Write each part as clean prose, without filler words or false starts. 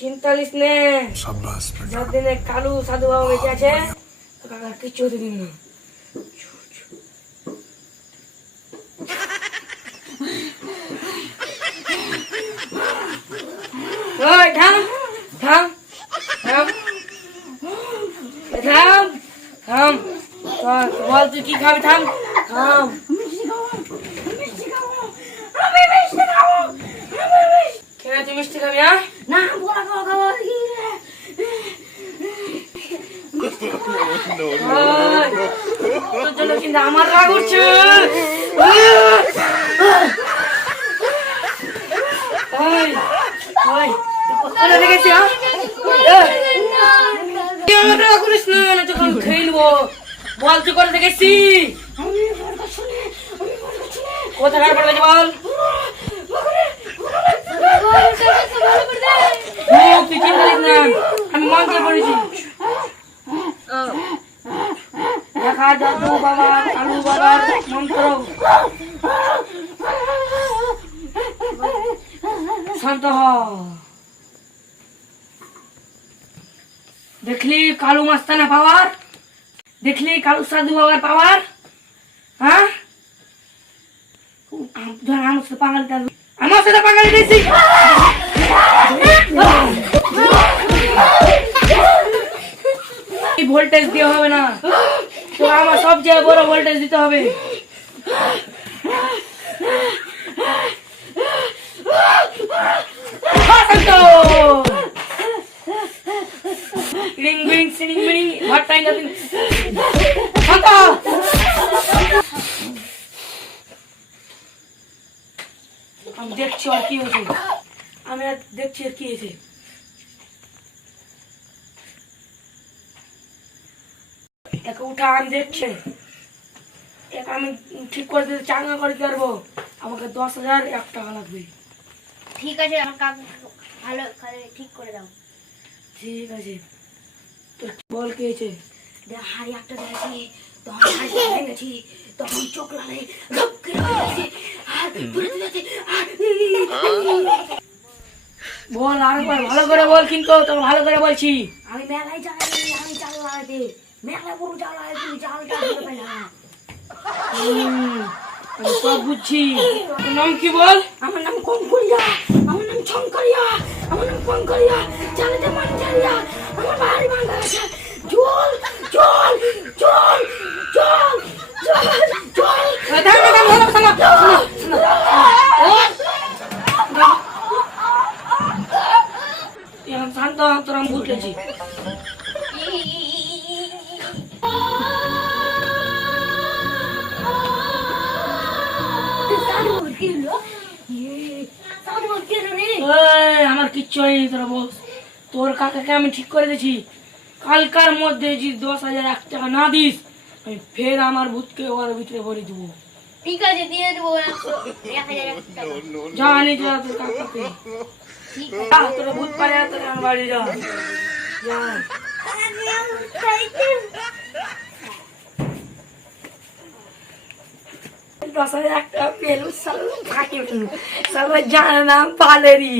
চিন্তা লিস নে, যতদিনে কালু সাধু বাবা বেঁচে আছে তো কাকার কিচ্ছু হতে দিন না। ওই থাম থাম থাম থাম থাম, বল তুই কি খাবি? থাম থাম। কেন তুই মিষ্টি খাবি? না বলা খাবো তোর জন্য কিন্তু আমার রাগ উঠছে। খেয়ে নেবো, বল তুই করে দেখেছি কোথাকার পড়ে গেছে বল। তুই চিন্তা করিস না, আমি মন্ত্র পড়েছি। দেখা যাদু বাবার কালু বাবার মন্ত্র। শান্ত হ। দেখলি কালু মাস্তানা পাওয়ার, দেখলি কালু সাধু বাবার পাওয়ার। হ্যাঁ আমার সাথে পাঙ্গালি, আমার সাথে পাঙ্গালি দিয়েছি। ভোল্টেজ দিয়ে হবে না তো, আমার সবচেয়ে বড় ভোল্টেজ দিতে হবে। আমি দেখছি আর কি হয়েছে, আমি আর দেখছি আর কি হয়েছে। একে উঠা, আমি দেখছি, একে আমি ঠিক করে দিতে, চাঙ্গা করে দিতে পারবো। আমাকে 10,001 টাকা লাগবে। ঠিক আছে, আমার কাকু ভালো ঠিক করে দাও। ঠিক আছে, তোর বল কি হয়েছে? হাড়ি একটা দেখেছি, তখন হাড়ি ভেঙেছি, তখন চোখ লালে বল আরেকবার ভালো করে বল, কিন্তু তোকে ভালো করে বলছি। আমি মেলায় যাই, আমি জাল লাগাইতে, মেলায় বড় জাল লাগাইতে, জালটা ধরে পাই না। আমি সব বুঝছি। তোর নাম কি বল? আমার নাম কঙ্করিয়া, আমার নাম শঙ্করিয়া, আমার নাম কঙ্করিয়া, জালেতে মাঞ্জারিয়া, আমার বাড়ি ভাঙা আছে। জল জল জল জল জল শান্ত, তোর আমি বুঝলেছি। আমার কিচ্ছু হয়নি, তোরা বস। তোর কাকাকে আমি ঠিক করে দিয়েছি, কালকার মধ্যে যদি 10,001 টাকা না দিস, আমি ফের আমার ভূতকে ওর ভিতরে ভরে দেবো। ঠিক আছে, দিয়ে দেবো 1,001 টাকা। জানি তোরা তোর কাকাকে। তোরা ভূত পারে, তোরা আমার বাড়ি যা। 10,001 টাকা পেলু, ফাঁকি পেলু, জানা নাম পালেরি।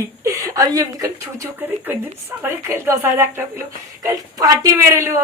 আমি এমনি করে ছুচো করে 10,001 টাকা পেলু, কাল পার্টি মেরেলু।